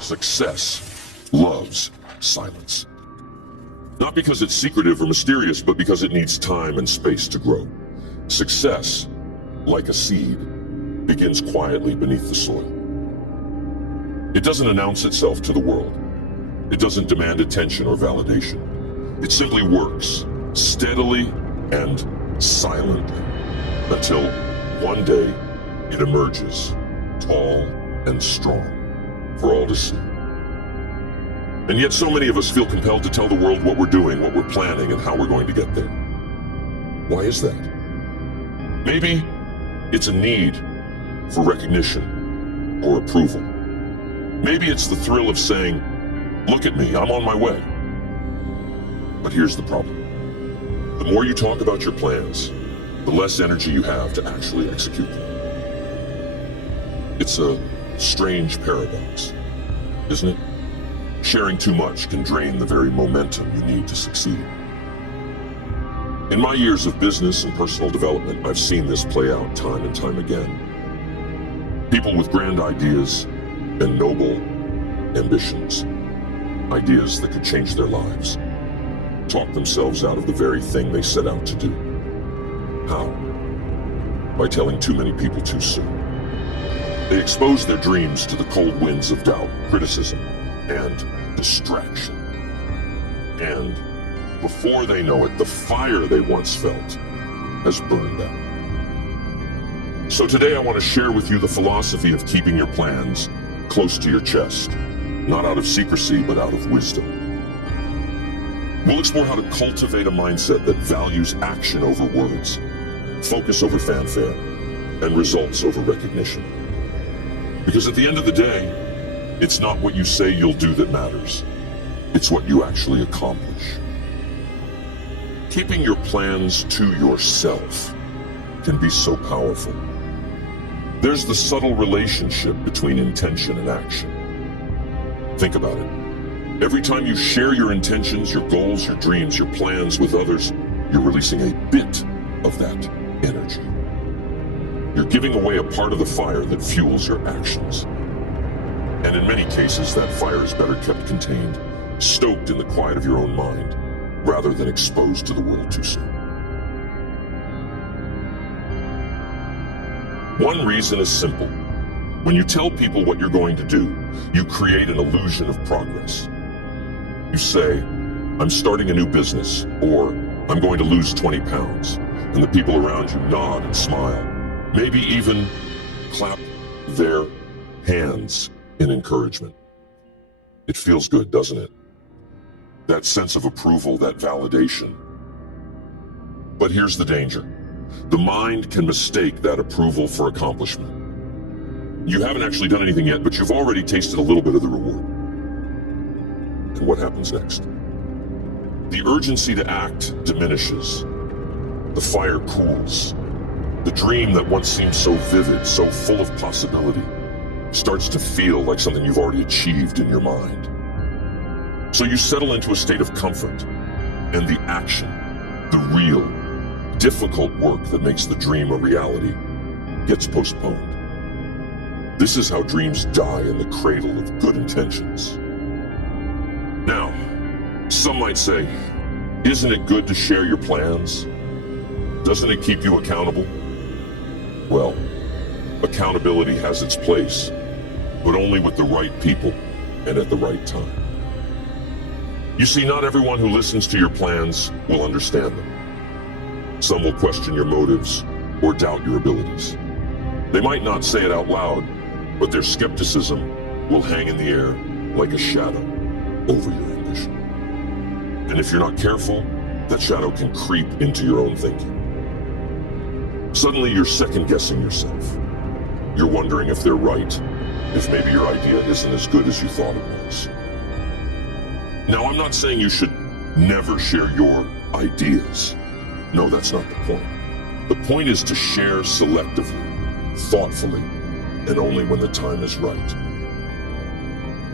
Success loves silence. Not because it's secretive or mysterious, but because it needs time and space to grow. Success, like a seed, begins quietly beneath the soil. It doesn't announce itself to the world. It doesn't demand attention or validation. It simply works, steadily and silently, until one day it emerges, tall and strong, for all to see. And yet so many of us feel compelled to tell the world what we're doing, what we're planning, and how we're going to get there. Why is that? Maybe it's a need for recognition or approval. Maybe it's the thrill of saying, "Look at me, I'm on my way." But here's the problem. The more you talk about your plans, the less energy you have to actually execute them. It's a strange paradox, isn't it? Sharing too much can drain the very momentum you need to succeed. In my years of business and personal development, I've seen this play out time and time again. People with grand ideas and noble ambitions, ideas that could change their lives, talk themselves out of the very thing they set out to do. How? By telling too many people too soon. They expose their dreams to the cold winds of doubt, criticism, and distraction. And before they know it, the fire they once felt has burned out. So today I want to share with you the philosophy of keeping your plans close to your chest, not out of secrecy, but out of wisdom. We'll explore how to cultivate a mindset that values action over words, focus over fanfare, and results over recognition. Because at the end of the day, it's not what you say you'll do that matters. It's what you actually accomplish. Keeping your plans to yourself can be so powerful. There's the subtle relationship between intention and action. Think about it. Every time you share your intentions, your goals, your dreams, your plans with others, you're releasing a bit of that energy. You're giving away a part of the fire that fuels your actions. And in many cases, that fire is better kept contained, stoked in the quiet of your own mind, rather than exposed to the world too soon. One reason is simple. When you tell people what you're going to do, you create an illusion of progress. You say, "I'm starting a new business," or "I'm going to lose 20 pounds," and the people around you nod and smile, maybe even clap their hands in encouragement. It feels good, doesn't it? That sense of approval, that validation. But here's the danger. The mind can mistake that approval for accomplishment. You haven't actually done anything yet, but you've already tasted a little bit of the reward. And what happens next? The urgency to act diminishes. The fire cools. The dream that once seemed so vivid, so full of possibility, starts to feel like something you've already achieved in your mind. So you settle into a state of comfort, and the action, the real, difficult work that makes the dream a reality, gets postponed. This is how dreams die in the cradle of good intentions. Now, some might say, isn't it good to share your plans? Doesn't it keep you accountable? Well, accountability has its place, but only with the right people and at the right time. You see, not everyone who listens to your plans will understand them. Some will question your motives or doubt your abilities. They might not say it out loud, but their skepticism will hang in the air like a shadow over your ambition. And if you're not careful, that shadow can creep into your own thinking. Suddenly you're second-guessing yourself. You're wondering if they're right, if maybe your idea isn't as good as you thought it was. Now, I'm not saying you should never share your ideas. No, that's not the point. The point is to share selectively, thoughtfully, and only when the time is right.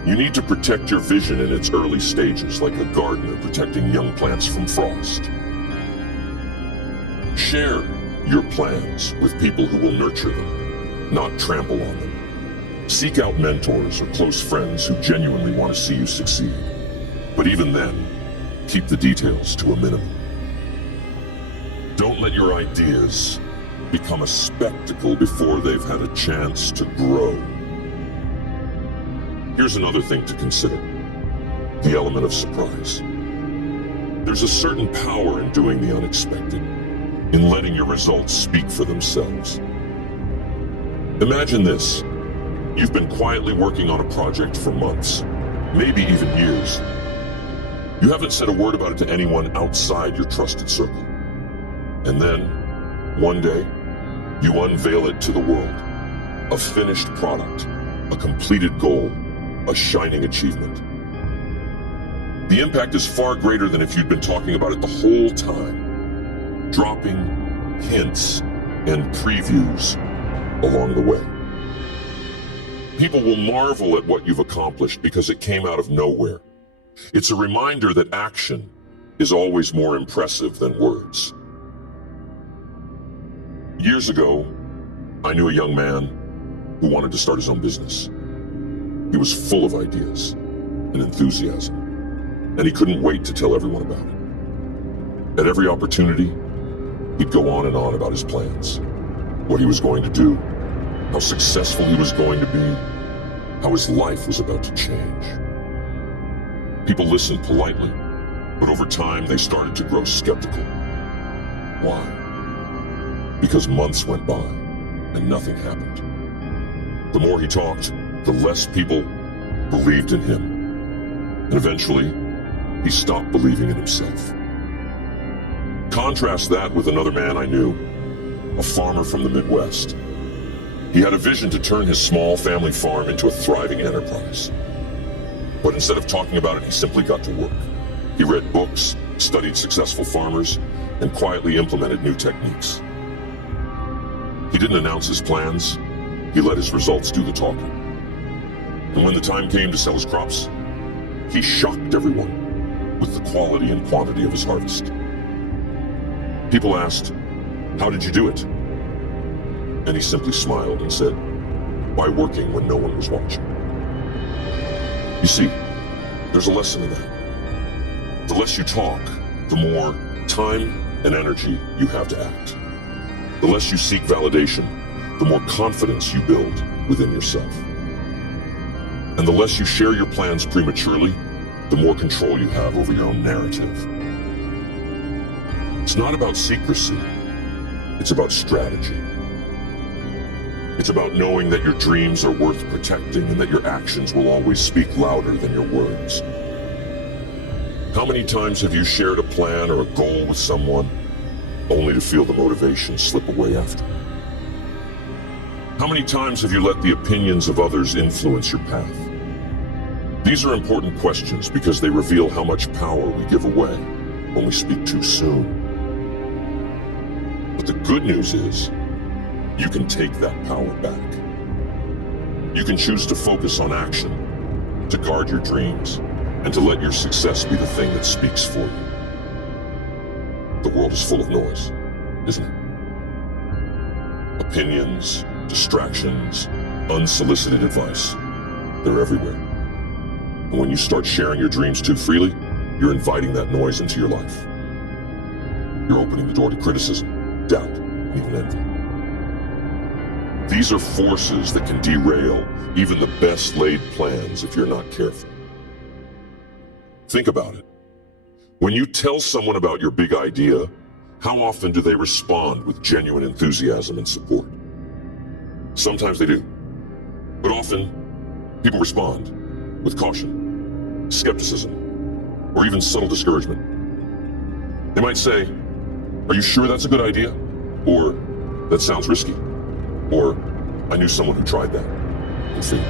You need to protect your vision in its early stages, like a gardener protecting young plants from frost. Share your plans with people who will nurture them, not trample on them. Seek out mentors or close friends who genuinely want to see you succeed. But even then, keep the details to a minimum. Don't let your ideas become a spectacle before they've had a chance to grow. Here's another thing to consider: the element of surprise. There's a certain power in doing the unexpected, in letting your results speak for themselves. Imagine this. You've been quietly working on a project for months, maybe even years. You haven't said a word about it to anyone outside your trusted circle. And then, one day, you unveil it to the world. A finished product, a completed goal, a shining achievement. The impact is far greater than if you'd been talking about it the whole time, dropping hints and previews along the way. People will marvel at what you've accomplished because it came out of nowhere. It's a reminder that action is always more impressive than words. Years ago, I knew a young man who wanted to start his own business. He was full of ideas and enthusiasm, and he couldn't wait to tell everyone about it. At every opportunity, he'd go on and on about his plans, what he was going to do, how successful he was going to be, how his life was about to change. People listened politely, but over time they started to grow skeptical. Why? Because months went by and nothing happened. The more he talked, the less people believed in him. And eventually, he stopped believing in himself. Contrast that with another man I knew, a farmer from the Midwest. He had a vision to turn his small family farm into a thriving enterprise. But instead of talking about it, he simply got to work. He read books, studied successful farmers, and quietly implemented new techniques. He didn't announce his plans, he let his results do the talking. And when the time came to sell his crops, he shocked everyone with the quality and quantity of his harvest. People asked, "How did you do it?" And he simply smiled and said, "By working when no one was watching." You see, there's a lesson in that. The less you talk, the more time and energy you have to act. The less you seek validation, the more confidence you build within yourself. And the less you share your plans prematurely, the more control you have over your own narrative. It's not about secrecy, it's about strategy. It's about knowing that your dreams are worth protecting and that your actions will always speak louder than your words. How many times have you shared a plan or a goal with someone only to feel the motivation slip away after? How many times have you let the opinions of others influence your path? These are important questions because they reveal how much power we give away when we speak too soon. But the good news is, you can take that power back. You can choose to focus on action, to guard your dreams, and to let your success be the thing that speaks for you. The world is full of noise, isn't it? Opinions, distractions, unsolicited advice. They're everywhere. And when you start sharing your dreams too freely, you're inviting that noise into your life. You're opening the door to criticism, doubt, and even envy. These are forces that can derail even the best laid plans if you're not careful. Think about it. When you tell someone about your big idea, how often do they respond with genuine enthusiasm and support? Sometimes they do, but often people respond with caution, skepticism, or even subtle discouragement. They might say, "Are you sure that's a good idea?" Or, "That sounds risky." Or, "I knew someone who tried that and failed."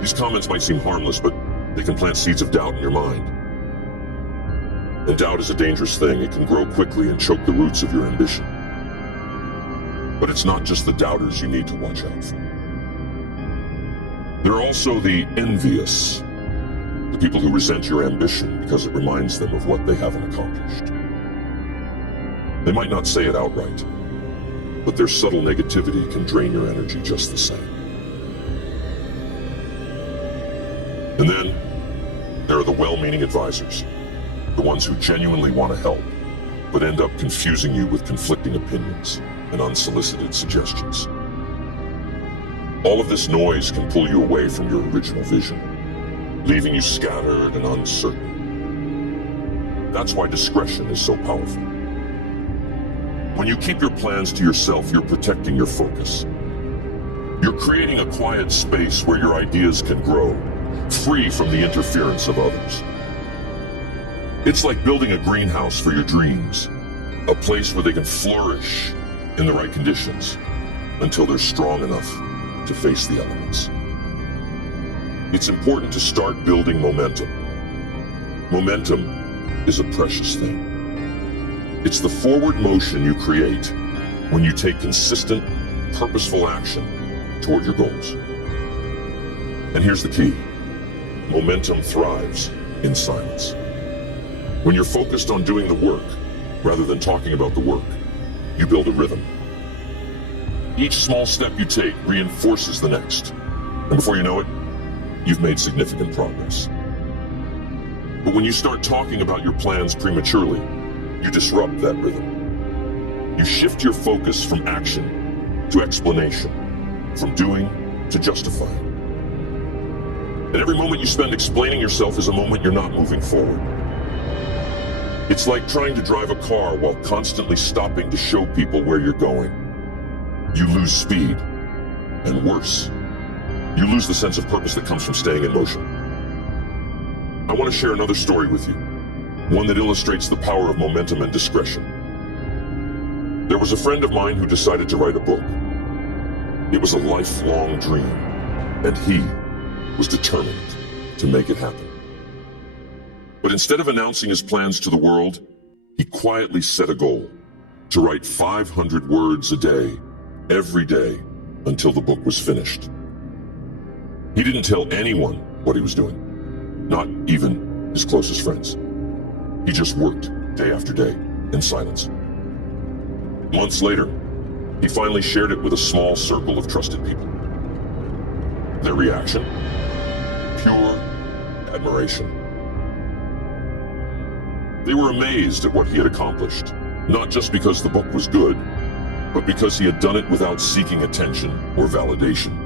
These comments might seem harmless, but they can plant seeds of doubt in your mind. And doubt is a dangerous thing. It can grow quickly and choke the roots of your ambition. But it's not just the doubters you need to watch out for. There are also the envious, the people who resent your ambition because it reminds them of what they haven't accomplished. They might not say it outright, but their subtle negativity can drain your energy just the same. And then there are the well-meaning advisors, the ones who genuinely want to help, but end up confusing you with conflicting opinions and unsolicited suggestions. All of this noise can pull you away from your original vision, leaving you scattered and uncertain. That's why discretion is so powerful. When you keep your plans to yourself, you're protecting your focus. You're creating a quiet space where your ideas can grow, free from the interference of others. It's like building a greenhouse for your dreams, a place where they can flourish in the right conditions until they're strong enough to face the elements. It's important to start building momentum. Momentum is a precious thing. It's the forward motion you create when you take consistent, purposeful action toward your goals. And here's the key. Momentum thrives in silence. When you're focused on doing the work rather than talking about the work, you build a rhythm. Each small step you take reinforces the next. And before you know it, you've made significant progress. But when you start talking about your plans prematurely, you disrupt that rhythm. You shift your focus from action to explanation, from doing to justifying. And every moment you spend explaining yourself is a moment you're not moving forward. It's like trying to drive a car while constantly stopping to show people where you're going. You lose speed, and worse, you lose the sense of purpose that comes from staying in motion. I want to share another story with you, one that illustrates the power of momentum and discretion. There was a friend of mine who decided to write a book. It was a lifelong dream, and he was determined to make it happen. But instead of announcing his plans to the world, he quietly set a goal to write 500 words a day, every day, until the book was finished. He didn't tell anyone what he was doing, not even his closest friends. He just worked day after day in silence. Months later, he finally shared it with a small circle of trusted people. Their reaction? Pure admiration. They were amazed at what he had accomplished, not just because the book was good, but because he had done it without seeking attention or validation.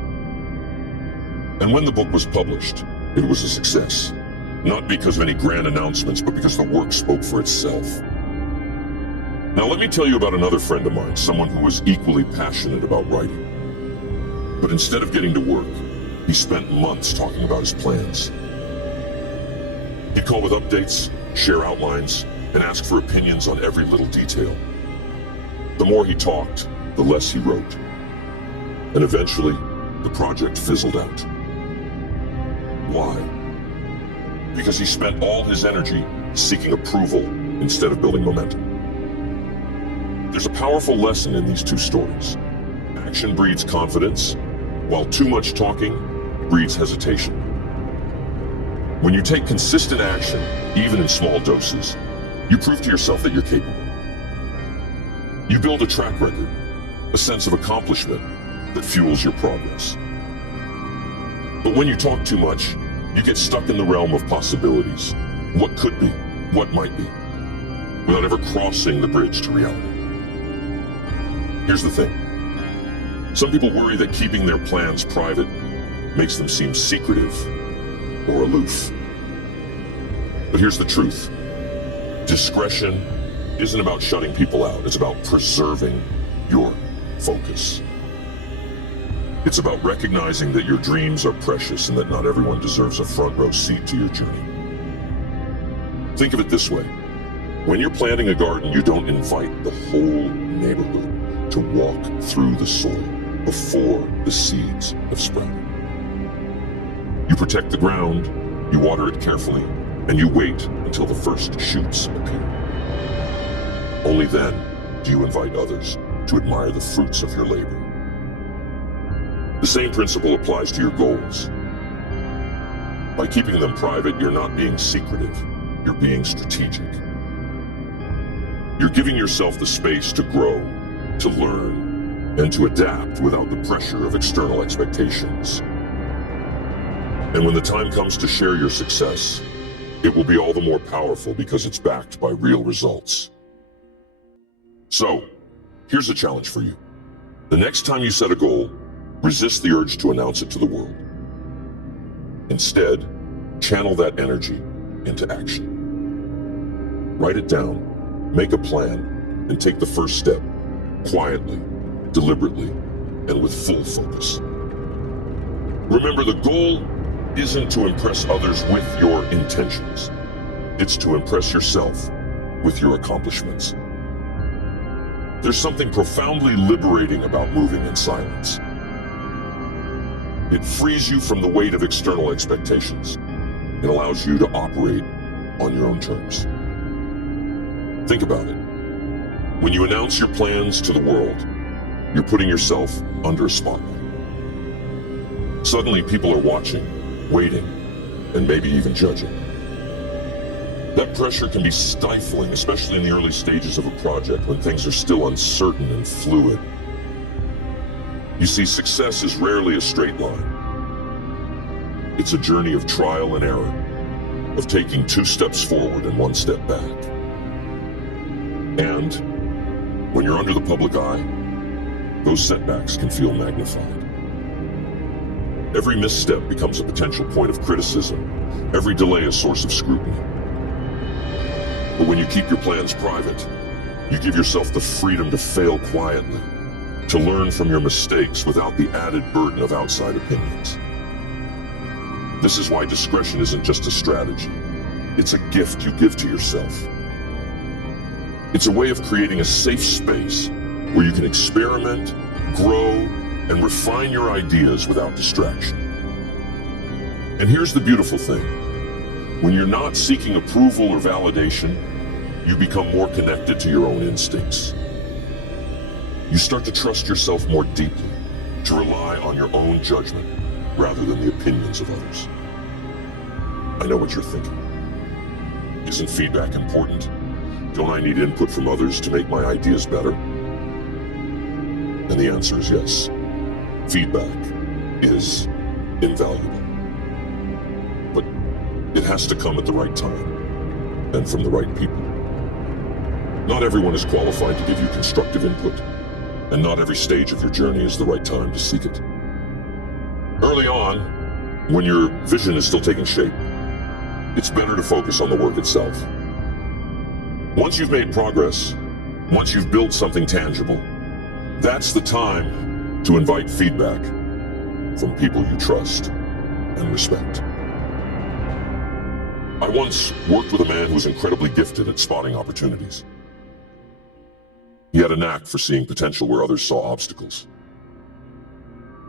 And when the book was published, it was a success, not because of any grand announcements, but because the work spoke for itself. Now let me tell you about another friend of mine, someone who was equally passionate about writing. But instead of getting to work, he spent months talking about his plans. He'd call with updates, share outlines, and ask for opinions on every little detail. The more he talked, the less he wrote. And eventually, the project fizzled out. Why? Because he spent all his energy seeking approval instead of building momentum. There's a powerful lesson in these two stories. Action breeds confidence, while too much talking breeds hesitation. When you take consistent action, even in small doses, you prove to yourself that you're capable. You build a track record, a sense of accomplishment that fuels your progress. But when you talk too much, you get stuck in the realm of possibilities, what could be, what might be, without ever crossing the bridge to reality. Here's the thing. Some people worry that keeping their plans private makes them seem secretive or aloof. But here's the truth. Discretion isn't about shutting people out. It's about preserving your focus. It's about recognizing that your dreams are precious and that not everyone deserves a front row seat to your journey. Think of it this way. When you're planting a garden, you don't invite the whole neighborhood to walk through the soil before the seeds have sprouted. You protect the ground, you water it carefully, and you wait until the first shoots appear. Only then do you invite others to admire the fruits of your labor. The same principle applies to your goals. By keeping them private, you're not being secretive, you're being strategic. You're giving yourself the space to grow, to learn, and to adapt without the pressure of external expectations. And when the time comes to share your success, it will be all the more powerful because it's backed by real results. So, here's a challenge for you. The next time you set a goal, resist the urge to announce it to the world. Instead, channel that energy into action. Write it down, make a plan, and take the first step, quietly, deliberately, and with full focus. Remember, the goal isn't to impress others with your intentions. It's to impress yourself with your accomplishments. There's something profoundly liberating about moving in silence. It frees you from the weight of external expectations. It allows you to operate on your own terms. Think about it. When you announce your plans to the world, you're putting yourself under a spotlight. Suddenly, people are watching, waiting, and maybe even judging. That pressure can be stifling, especially in the early stages of a project when things are still uncertain and fluid. You see, success is rarely a straight line. It's a journey of trial and error, of taking 2 steps forward and 1 step back. And when you're under the public eye, those setbacks can feel magnified. Every misstep becomes a potential point of criticism, every delay a source of scrutiny. But when you keep your plans private, you give yourself the freedom to fail quietly, to learn from your mistakes without the added burden of outside opinions. This is why discretion isn't just a strategy. It's a gift you give to yourself. It's a way of creating a safe space where you can experiment, grow, and refine your ideas without distraction. And here's the beautiful thing. When you're not seeking approval or validation, you become more connected to your own instincts. You start to trust yourself more deeply, to rely on your own judgment rather than the opinions of others. I know what you're thinking. Isn't feedback important? Don't I need input from others to make my ideas better? And the answer is yes. Feedback is invaluable. But it has to come at the right time and from the right people. Not everyone is qualified to give you constructive input, and not every stage of your journey is the right time to seek it. Early on, when your vision is still taking shape, it's better to focus on the work itself. Once you've made progress, once you've built something tangible, that's the time to invite feedback from people you trust and respect. I once worked with a man who was incredibly gifted at spotting opportunities. He had a knack for seeing potential where others saw obstacles.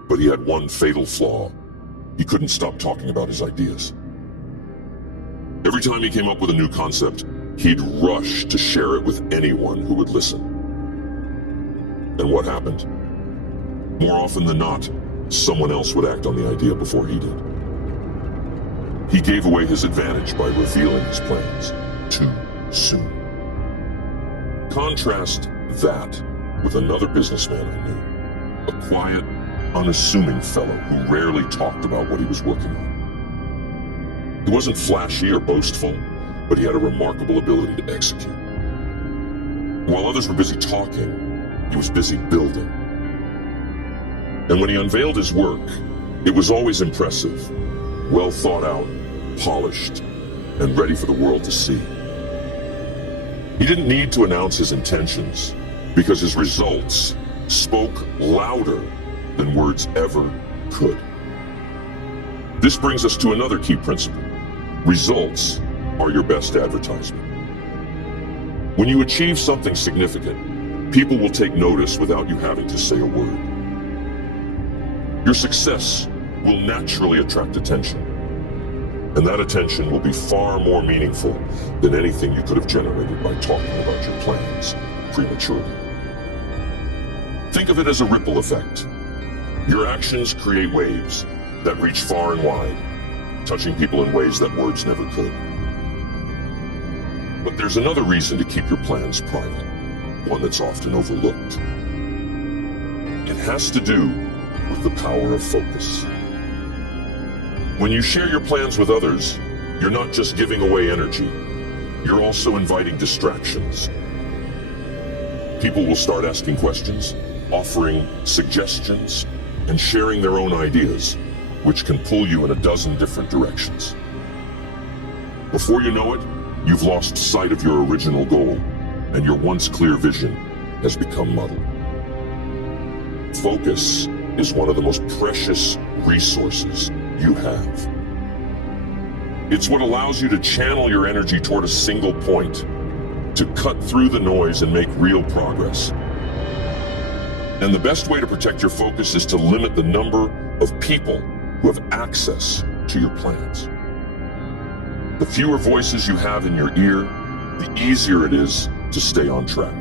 But he had one fatal flaw. He couldn't stop talking about his ideas. Every time he came up with a new concept, he'd rush to share it with anyone who would listen. And what happened? More often than not, someone else would act on the idea before he did. He gave away his advantage by revealing his plans too soon. Contrast that with another businessman I knew, a quiet, unassuming fellow who rarely talked about what he was working on. He wasn't flashy or boastful, but he had a remarkable ability to execute. While others were busy talking, he was busy building. And when he unveiled his work, it was always impressive, well thought out, polished, and ready for the world to see. He didn't need to announce his intentions because his results spoke louder than words ever could. This brings us to another key principle. Results are your best advertisement. When you achieve something significant, people will take notice without you having to say a word. Your success will naturally attract attention, and that attention will be far more meaningful than anything you could have generated by talking about your plans prematurely. Think of it as a ripple effect. Your actions create waves that reach far and wide, touching people in ways that words never could. But there's another reason to keep your plans private, one that's often overlooked. It has to do with the power of focus. When you share your plans with others, you're not just giving away energy, you're also inviting distractions. People will start asking questions, offering suggestions, and sharing their own ideas, which can pull you in a dozen different directions. Before you know it, you've lost sight of your original goal, and your once clear vision has become muddled. Focus is one of the most precious resources you have. It's what allows you to channel your energy toward a single point, to cut through the noise and make real progress. And the best way to protect your focus is to limit the number of people who have access to your plans. The fewer voices you have in your ear, the easier it is to stay on track.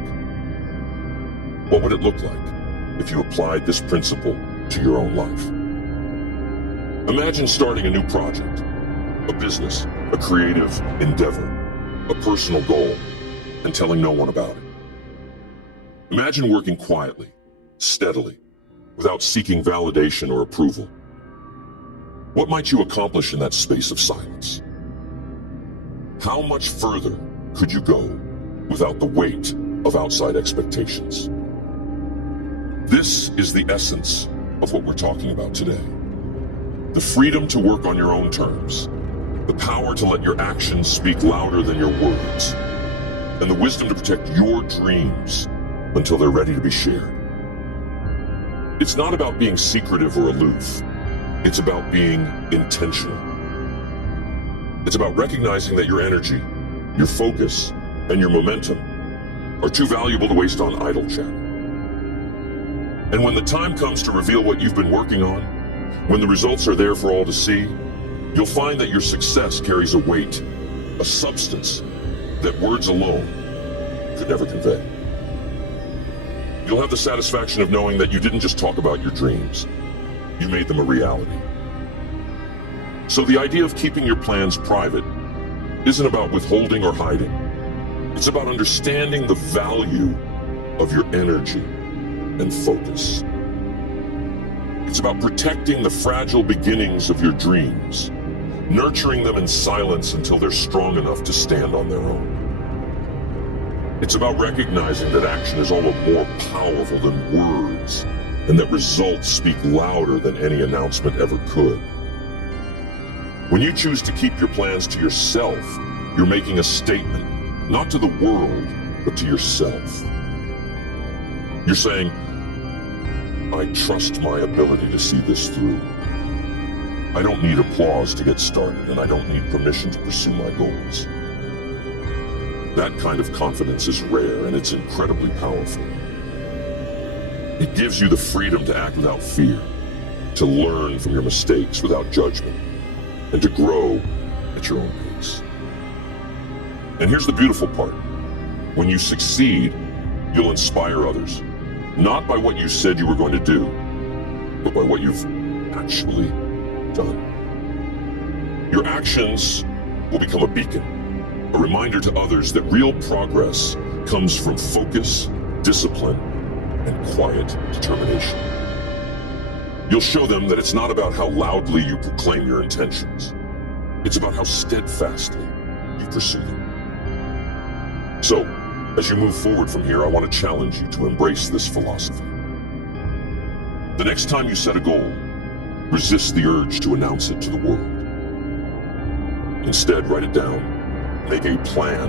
What would it look like if you applied this principle to your own life? Imagine starting a new project, a business, a creative endeavor, a personal goal, and telling no one about it. Imagine working quietly, steadily, without seeking validation or approval. What might you accomplish in that space of silence? How much further could you go without the weight of outside expectations? This is the essence of what we're talking about today. The freedom to work on your own terms, the power to let your actions speak louder than your words, and the wisdom to protect your dreams until they're ready to be shared. It's not about being secretive or aloof. It's about being intentional. It's about recognizing that your energy, your focus, and your momentum are too valuable to waste on idle chatter. And when the time comes to reveal what you've been working on, when the results are there for all to see, you'll find that your success carries a weight, a substance that words alone could never convey. You'll have the satisfaction of knowing that you didn't just talk about your dreams, you made them a reality. So the idea of keeping your plans private isn't about withholding or hiding. It's about understanding the value of your energy and focus. It's about protecting the fragile beginnings of your dreams, nurturing them in silence until they're strong enough to stand on their own. It's about recognizing that action is almost more powerful than words, and that results speak louder than any announcement ever could. When you choose to keep your plans to yourself, you're making a statement, not to the world, but to yourself. You're saying, I trust my ability to see this through. I don't need applause to get started, and I don't need permission to pursue my goals. That kind of confidence is rare, and it's incredibly powerful. It gives you the freedom to act without fear, to learn from your mistakes without judgment, and to grow at your own pace. And here's the beautiful part. When you succeed, you'll inspire others, not by what you said you were going to do, but by what you've actually done. Your actions will become a beacon, a reminder to others that real progress comes from focus, discipline, and quiet determination. You'll show them that it's not about how loudly you proclaim your intentions. It's about how steadfastly you pursue them. So, as you move forward from here, I want to challenge you to embrace this philosophy. The next time you set a goal, resist the urge to announce it to the world. Instead, write it down, make a plan,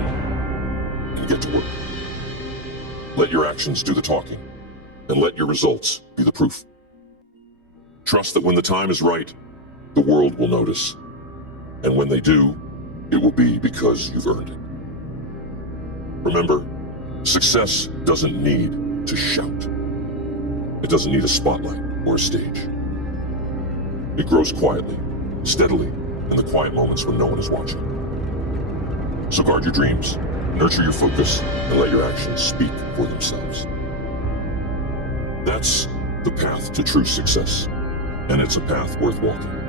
and get to work. Let your actions do the talking, and let your results be the proof. Trust that when the time is right, the world will notice. And when they do, it will be because you've earned it. Remember, success doesn't need to shout. It doesn't need a spotlight or a stage. It grows quietly, steadily, in the quiet moments when no one is watching. So guard your dreams, nurture your focus, and let your actions speak for themselves. That's the path to true success, and it's a path worth walking.